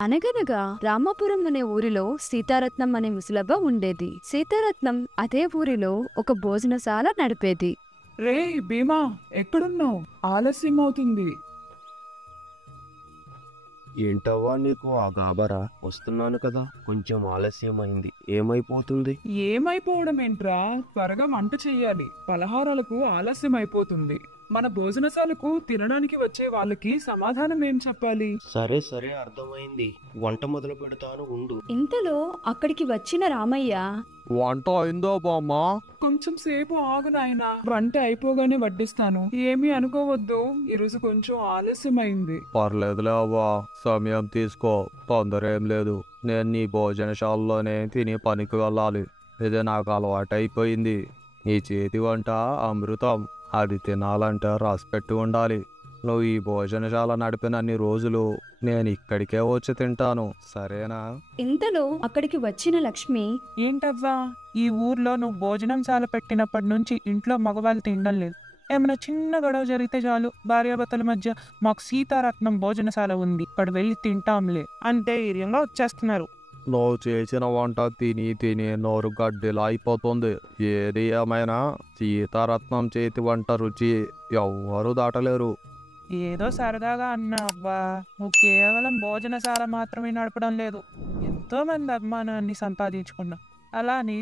అనగనగా రామాపురం అనే ఊరిలో సీతారత్నం అనే ముసలవ్వ ఉండేది. సీతారత్నం అదే ఊరిలో ఒక భోజనశాల నడిపేది. రే భీమా, ఎక్కడున్నావు? ఆలస్యం అవుతుంది. ఏంటవ్వా నీకు ఆ గాబరా? వస్తున్నాను కదా, కొంచెం ఆలస్యమైంది. ఏమైపోతుంది? ఏమైపోవడం ఏంట్రా? త్వరగా వంట చెయ్యాలి. పలహారాలకు ఆలస్యం అయిపోతుంది. మన భోజనశాలకు తినడానికి వచ్చే వాళ్ళకి సమాధానం ఏం చెప్పాలి? సరే సరే, అర్థమైంది. వంట మొదలు పెడతాను, ఉండు. ఇంతలో అక్కడికి వచ్చిన రామయ్య, వంట అయిందో బామ్మా? కొంచెం సేపు ఆగు నాయనా, వంట అయిపోగానే వడ్డిస్తాను. ఏమీ అనుకోవద్దు, ఈరోజు కొంచెం ఆలస్యం అయింది. పర్లేదులే అవ్వా, సమయం తీసుకో, తొందర ఏం లేదు. నేను నీ భోజనశాలలోనే తిని పనికి వెళ్ళాలి. ఇది నాకు అలవాటు అయిపోయింది. నీ చేతి వంట అమృతం. అది తినాలంటే రాసిపెట్టి ఉండాలి. నువ్వు ఈ భోజనశాల నడిపినన్ని రోజులు నేను ఇక్కడికే వచ్చి తింటాను, సరేనా? ఇంతలో అక్కడికి వచ్చిన లక్ష్మి, ఏంటవ్వా, ఈ ఊర్లో నువ్వు భోజనంశాల పెట్టినప్పటి నుంచి ఇంట్లో మగవాళ్ళు తినడం లేదు. ఏమైనా చిన్న గొడవ జరిగితే చాలు, భార్యాభర్తల మధ్య మాకు సీతారత్నం భోజనశాల ఉంది, ఇక్కడ వెళ్ళి తింటాంలే అంటే ధైర్యంగా వచ్చేస్తున్నారు. నువ్వు చేసిన వంట తిని తిని నోరు గడ్డిలా అయిపోతుంది. ఏది ఏమైనా సీతారత్నం చేతి వంట రుచి ఎవ్వరూ దాటలేరు. ఏదో సరదాగా అన్నా అవ్వా, నువ్వు కేవలం భోజనశాల మాత్రమే నడపడం లేదు, ఎంతో మంది అభిమానాన్ని సంపాదించుకున్నావు. అలాని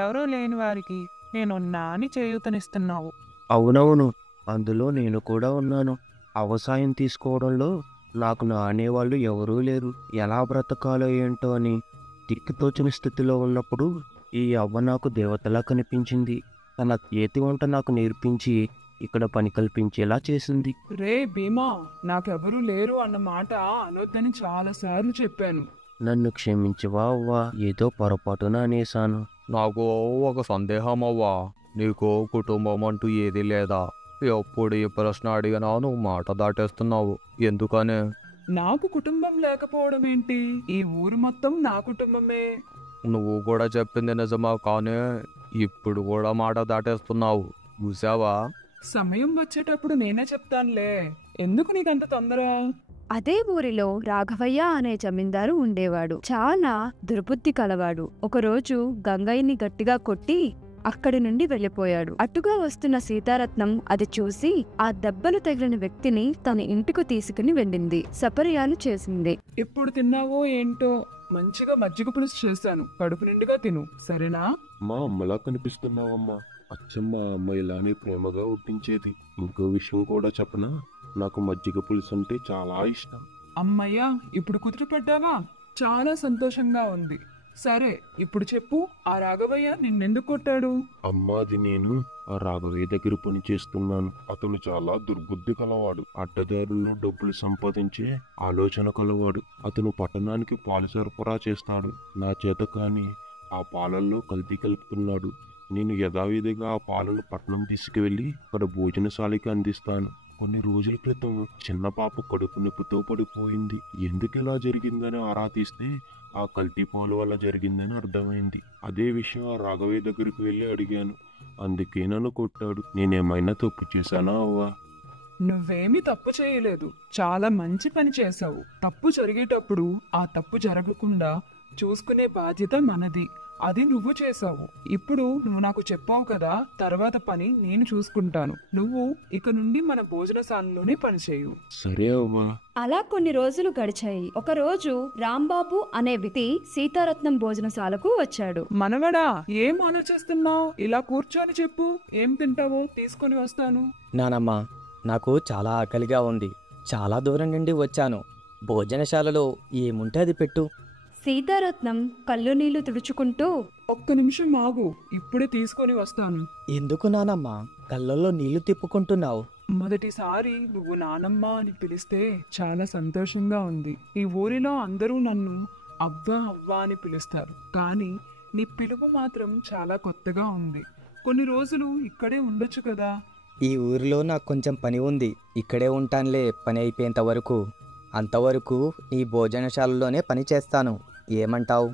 ఎవరూ లేని వారికి నేనున్నా అని చేయూతనిస్తున్నావు. అవునవును, అందులో నేను కూడా ఉన్నాను. అవసాయం తీసుకోవడంలో నాకు నా అనేవాళ్ళు ఎవరూ లేరు. ఎలా బ్రతకాలో ఏంటో అని దిక్కుతోచని స్థితిలో ఉన్నప్పుడు ఈ అవ్వ నాకు దేవతలా కనిపించింది. తన చేతి వంట నాకు నేర్పించి ఇక్కడ పని కల్పించేలా చేసింది. రే భీమా, నాకెవరూ లేరు అన్న మాట అనొద్దని చాలాసార్లు చెప్పాను. నన్ను క్షమించవా అవ్వా, ఏదో పొరపాటున అనేశాను. నాకు ఒక సందేహం అవ్వా, నీకు కుటుంబం అంటూ ఏది లేదా? ఎప్పుడు ఈ ప్రశ్న అడిగినా నువ్వు మాట దాటేస్తున్నావు, ఎందుకనే? నాకు కుటుంబం లేకపోవడం ఏంటి? ఈ ఊరు మొత్తం నా కుటుంబమే. నువ్వు కూడా చెప్పింది నిజమా, కానీ ఇప్పుడు కూడా మాట దాటేస్తున్నావు, చూసావా? సమయం వచ్చేటప్పుడు నేనే చెప్తానులే, ఎందుకు నీకంత తొందర? అదే ఊరిలో రాఘవయ్య అనే జమీందారు ఉండేవాడు. చాలా దుర్బుద్ధి కలవాడు. ఒకరోజు గంగయ్యని గట్టిగా కొట్టి అక్కడి నుండి వెళ్లిపోయాడు. అటుగా వస్తున్న సీతారత్నం అది చూసి ఆ దెబ్బలు తగిలిన వ్యక్తిని తన ఇంటికి తీసుకుని వెళ్ళింది. సపర్యాలు చేసింది. ఎప్పుడు తిన్నావో ఏంటో, మంచిగా మజ్జిగ పులుసు చేశాను, కడుపు నిండుగా తిను, సరేనా? మా అమ్మలా కనిపిస్తున్నావమ్మా. అచ్చమ్మ అమ్మ ఇలానే ప్రేమగా ఒప్పించేది. ఇంకో విషయం కూడా చెప్పనా, నాకు మజ్జిగ పులుసు అంటే చాలా ఇష్టం. అమ్మయ్యా, ఇప్పుడు కుదురుపడ్డావా? చాలా సంతోషంగా ఉంది. సరే, ఇప్పుడు చెప్పు, ఆ రాఘవయ్య నిన్నెందుకు కొట్టాడు? అమ్మాది నేను ఆ రాఘవయ్య దగ్గర పని చేస్తున్నాను. అతను చాలా దుర్బుద్ధి కలవాడు. అడ్డదారుల్లో డబ్బులు సంపాదించే ఆలోచన కలవాడు. అతను పట్టణానికి పాలు సరఫరా చేస్తాడు. నా చేత కానీ ఆ పాలల్లో కల్తీ కలుపుతున్నాడు. నేను యథావిధిగా ఆ పాలను పట్టణం తీసుకువెళ్ళి అక్కడ భోజనశాలకి అందిస్తాను. కొన్ని రోజుల క్రితం చిన్న పాప కడుపు నొప్పితో పడిపోయింది. ఎందుకు ఇలా జరిగిందని ఆరా తీస్తే ఆ కల్తీ పాలు వల్ల జరిగిందని అర్థమైంది. అదే విషయం ఆ రాఘవయ్య దగ్గరికి వెళ్ళి అడిగాను. అందుకే నన్ను కొట్టాడు. నేనేమైనా తప్పు చేశానా అవ్వా? నువ్వేమీ తప్పు చేయలేదు, చాలా మంచి పని చేశావు. తప్పు జరిగేటప్పుడు ఆ తప్పు జరగకుండా చూసుకునే బాధ్యత మనది. అది నువ్వు చేశావు. ఇప్పుడు నువ్వు నాకు చెప్పావు కదా, తర్వాత పని నేను చూసుకుంటాను. నువ్వు ఇక నుండి మన భోజనశాలలోనే పనిచేయు. సరే అవ్వా. అలా కొన్ని రోజులు గడిచాయి. ఒకరోజు రాంబాబు అనే వ్యక్తి సీతారత్నం భోజనశాలకు వచ్చాడు. మనవడా, ఏం ఆలోచిస్తున్నావు? ఇలా కూర్చొని చెప్పు, ఏం తింటావో తీసుకొని వస్తాను. నానమ్మా, నాకు చాలా ఆకలిగా ఉంది. చాలా దూరం నుండి వచ్చాను. భోజనశాలలో ఏముంటే అది పెట్టు. సీతారత్నం కళ్ళు నీళ్లు తుడుచుకుంటూ, ఒక్క నిమిషం ఆగు, ఇప్పుడే తీసుకొని వస్తాను. ఎందుకు నానమ్మా కళ్ళల్లో నీళ్లు తిప్పుకుంటున్నావు? మొదటిసారి నువ్వు నానమ్మ అని పిలిస్తే చాలా సంతోషంగా ఉంది. ఈ ఊరిలో అందరూ నన్ను అవ్వ అవ్వ అని పిలుస్తారు, కానీ నీ పిలుపు మాత్రం చాలా కొత్తగా ఉంది. కొన్ని రోజులు ఇక్కడే ఉండొచ్చు కదా? ఈ ఊరిలో నాకు కొంచెం పని ఉంది, ఇక్కడే ఉంటానులే పని అయిపోయేంత వరకు. అంతవరకు ఈ భోజనశాలలోనే పని చేస్తాను, ఏమంటావు?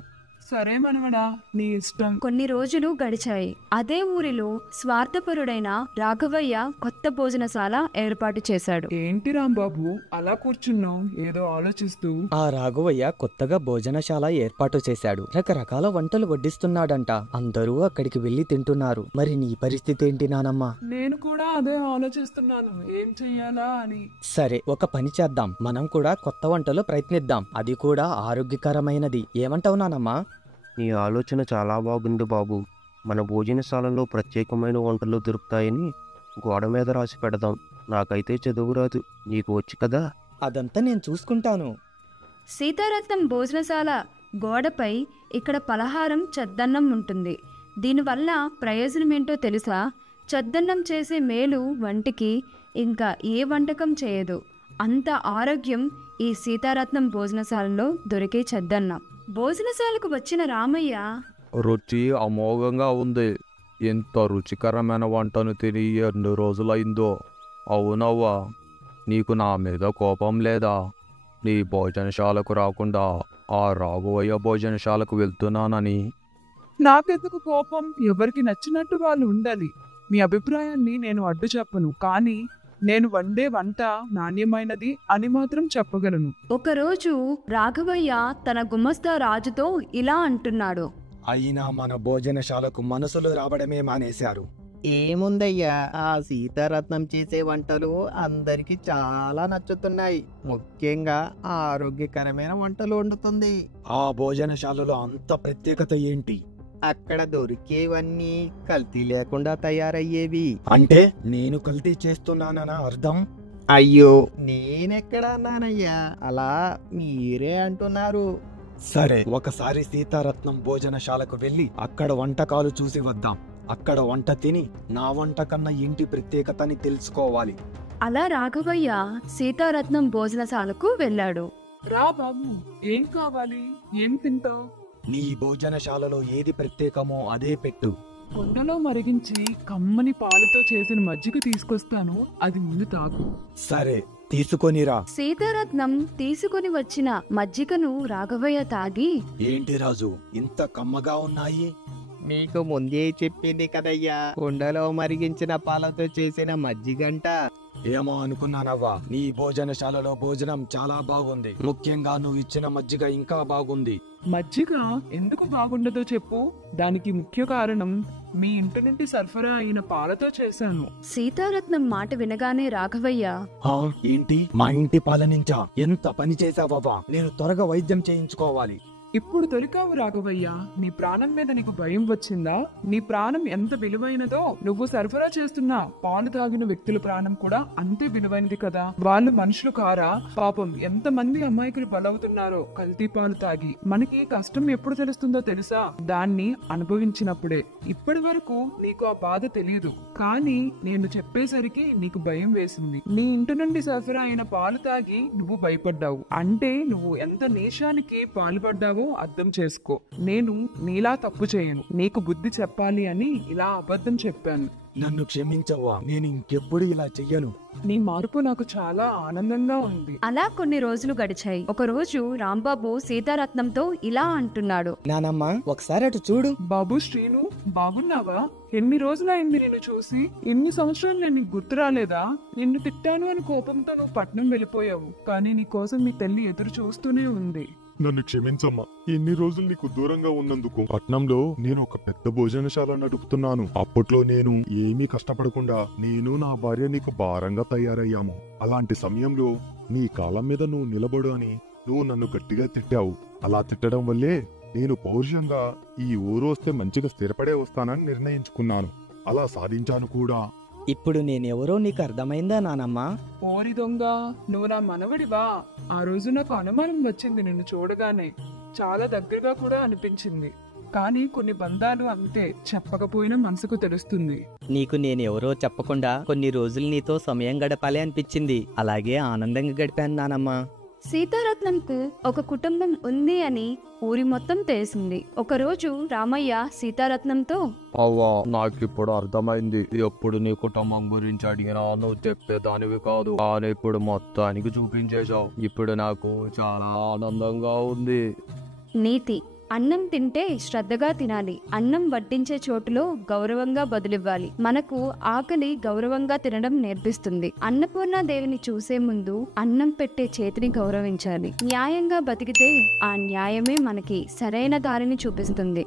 సరే మనవడా, నీ ఇష్టం. కొన్ని రోజులు గడిచాయి. అదే ఊరిలో స్వార్థపరుడైన రాఘవయ్య కొత్త భోజనశాల ఏర్పాటు చేశాడు. ఏంటి రాంబాబు అలా కూర్చున్నావు, ఏదో ఆలోచిస్తూ? ఆ రాఘవయ్య కొత్తగా భోజనశాల ఏర్పాటు చేశాడు. రకరకాల వంటలు వడ్డిస్తున్నాడంట. అందరూ అక్కడికి వెళ్లి తింటున్నారు. మరి నీ పరిస్థితి ఏంటి నానమ్మ? నేను కూడా అదే ఆలోచిస్తున్నాను, ఏం చెయ్యాలా అని. సరే, ఒక పని చేద్దాం. మనం కూడా కొత్త వంటలు ప్రయత్నిద్దాం. అది కూడా ఆరోగ్యకరమైనది. ఏమంటావు నానమ్మా? నీ ఆలోచన చాలా బాగుంది బాబు. మన భోజనశాలలో ప్రత్యేకమైన వంటలు దొరుకుతాయని గోడ మీద రాసి పెడదాం. నాకైతే చదువు రాదు, నీకు వచ్చు కదా. అదంతా నేను చూసుకుంటాను. సీతారత్నం భోజనశాల గోడపై ఇక్కడ పలహారం చద్దన్నం ఉంటుంది. దీనివల్ల ప్రయోజనం ఏంటో తెలుసా? చద్దన్నం చేసే మేలు వంటికి ఇంకా ఏ వంటకం చేయదు. అంత ఆరోగ్యం ఈ సీతారత్నం భోజనశాలలో దొరికే చద్దన్నం. భోజనశాలకు వచ్చిన రామయ్య, రుచి అమోఘంగా ఉంది. ఎంత రుచికరమైన వంటను తిని ఎన్ని రోజులైందో. అవునవ్వా, నీకు నా మీద కోపం లేదా? నీ భోజనశాలకు రాకుండా ఆ రాఘవయ్య భోజనశాలకు వెళ్తున్నానని. నాకెందుకు కోపం? ఎవరికి నచ్చినట్టు వాళ్ళు ఉండాలి. మీ అభిప్రాయాన్ని నేను అడ్డు చెప్పను, కానీ నేను వండే వంట నాణ్యమైనది అని మాత్రం చెప్పగలను. ఒకరోజు రాఘవయ్య తన గుమస్తా రాజుతో ఇలా అంటున్నాడు. అయినా మన భోజనశాలకు మనసులు రావడమే మానేశారు. ఏముందయ్యా, ఆ సీతారత్నం చేసే వంటలు అందరికి చాలా నచ్చుతున్నాయి. ముఖ్యంగా ఆరోగ్యకరమైన వంటలు వండుతుంది. ఆ భోజనశాలలో అంత ప్రత్యేకత ఏంటి? అక్కడ దొరికేవన్నీ కల్తీ లేకుండా తయారయ్యేవి. అంటే నేను కల్తీ చేస్తున్నాననా అర్థం? అయ్యో, నేనెక్కడ అన్నానయ్యా, అలా మీరే అంటున్నారు. సరే, ఒకసారి సీతారత్నం భోజనశాలకు వెళ్ళి అక్కడ వంటకాలు చూసి వద్దాం. అక్కడ వంట తిని నా వంట కన్నా ఇంటి ప్రత్యేకతని తెలుసుకోవాలి. అలా రాఘవయ్య సీతారత్నం భోజనశాలకు వెళ్ళాడు. రా బాబు, ఏం కావాలి, ఏం తింటావు? నీ భోజనశాలలో ఏది ప్రత్యేకమో అదే పెట్టు. కొండలో మరిగించి కమ్మని పాలతో చేసిన మజ్జిగ తీసుకొస్తాను, అది ముందు తాగు. సరే, తీసుకొనిరా. సీతారత్నం తీసుకుని వచ్చిన మజ్జిగను రాఘవయ్య తాగి, ఏంటి రాజు, ఇంత కమ్మగా ఉన్నాయి? మీకు ముందే చెప్పింది కదయ్యా, కుండలో మరిగించిన పాలతో చేసిన మజ్జిగంట. ఏమో అనుకున్నానవ్వా, నీ భోజనశాలలో భోజనం చాలా బాగుంది. ముఖ్యంగా నువ్వు ఇచ్చిన మజ్జిగ ఇంకా బాగుంది. మజ్జిగ ఎందుకు బాగుండదో చెప్పు. దానికి ముఖ్య కారణం మీ ఇంటి నుండి సరఫరా అయిన పాలతో చేశాను. సీతారత్నం మాట వినగానే రాఘవయ్య, హా, ఏంటి, మా ఇంటి పాలనించా? ఎంత పని చేశావవ్వా, నేను త్వరగా వైద్యం చేయించుకోవాలి. ఇప్పుడు దొరికావు రాఘవయ్య. నీ ప్రాణం మీద నీకు భయం వచ్చిందా? నీ ప్రాణం ఎంత విలువైనదో నువ్వు సరఫరా చేస్తున్న పాలు తాగిన వ్యక్తుల ప్రాణం కూడా అంతే విలువైనది కదా. వాళ్ళు మనుషులు కారా? పాపం ఎంత మంది అమాయకులు బలవుతున్నారో కల్తీ పాలు తాగి. మనకి కష్టం ఎప్పుడు తెలుస్తుందో తెలుసా? దాన్ని అనుభవించినప్పుడే. ఇప్పటి వరకు నీకు ఆ బాధ తెలియదు, కానీ నేను చెప్పేసరికి నీకు భయం వేసింది. నీ ఇంటి నుండి సరఫరా అయిన పాలు తాగి నువ్వు భయపడ్డావు. అంటే నువ్వు ఎంత నేషానికి పాల్పడ్డావో అర్థం చేసుకో. నేను నీలా తప్పు చేయను. నీకు బుద్ధి చెప్పాలి అని ఇలా అబద్ధం చెప్పాను. నన్ను క్షమించవ్వా, నేను ఇంకెప్పుడు ఇలా చెయ్యను. నీ మార్పు నాకు చాలా ఆనందంగా ఉంది. అలా కొన్ని రోజులు గడిచాయి. ఒకరోజు రాంబాబు సీతారత్నంతో ఇలా అంటున్నాడు. నానమ్మ, ఒకసారి అటు చూడు. బాబు శ్రీను, బాగున్నావా? ఎన్ని రోజులైంది నిన్ను చూసి. ఎన్ని సంవత్సరాలు నేను నీకు గుర్తు రాలేదా? నిన్ను తిట్టాను అని కోపంతో నువ్వు పట్నం వెళ్ళిపోయావు, కానీ నీ కోసం మీ తల్లి ఎదురు చూస్తూనే ఉంది. నన్ను క్షమించమ్మా, ఎన్ని రోజులు నీకు దూరంగా ఉన్నందుకు. పట్నంలో నేను ఒక పెద్ద భోజనశాల నడుపుతున్నాను. అప్పట్లో నేను ఏమీ కష్టపడకుండా నేను నా భార్య నీకు భారంగా తయారయ్యాము. అలాంటి సమయంలో నీ కాలం మీద నువ్వు నిలబడు అని నువ్వు నన్ను గట్టిగా తిట్టావు. అలా తిట్టడం వల్లే నేను పౌరుషంగా ఈ ఊరు వస్తే మంచిగా స్థిరపడే వస్తానని నిర్ణయించుకున్నాను. అలా సాధించాను కూడా. ఇప్పుడు నేనెవరో నీకు అర్థమైందా నానమ్మా? ఓరి దొంగ, నువ్వు నా మనవడివా? ఆ రోజు నాకు అనుమానం వచ్చింది నిన్ను చూడగానే. చాలా దగ్గరగా కూడా అనిపించింది. కానీ కొన్ని బంధాలు అంతే, చెప్పకపోయినా మనసుకు తెలుస్తుంది. నీకు నేనెవరో చెప్పకుండా కొన్ని రోజులు నీతో సమయం గడపాలి అనిపించింది. అలాగే ఆనందంగా గడిపాను నానమ్మా. సీతారత్నంకు ఒక కుటుంబం ఉంది అని ఊరి మొత్తం తెలిసింది. ఒకరోజు రామయ్య సీతారత్నంతో, అవ్వా, నాకిప్పుడు అర్థమైంది. ఎప్పుడు నీ కుటుంబం గురించి అడిగినా నువ్వు చెప్పేదానివి కాదు, కానీ ఇప్పుడు మొత్తానికి చూపించేశావు. ఇప్పుడు నాకు చాలా ఆనందంగా ఉంది. నీతి: అన్నం తింటే శ్రద్ధగా తినాలి. అన్నం వడ్డించే చోటులో గౌరవంగా బదులివ్వాలి. మనకు ఆకలి గౌరవంగా తినడం నేర్పిస్తుంది. అన్నపూర్ణాదేవిని చూసే ముందు అన్నం పెట్టే చేతిని గౌరవించాలి. న్యాయంగా బతికితే ఆ న్యాయమే మనకి సరైన దారిని చూపిస్తుంది.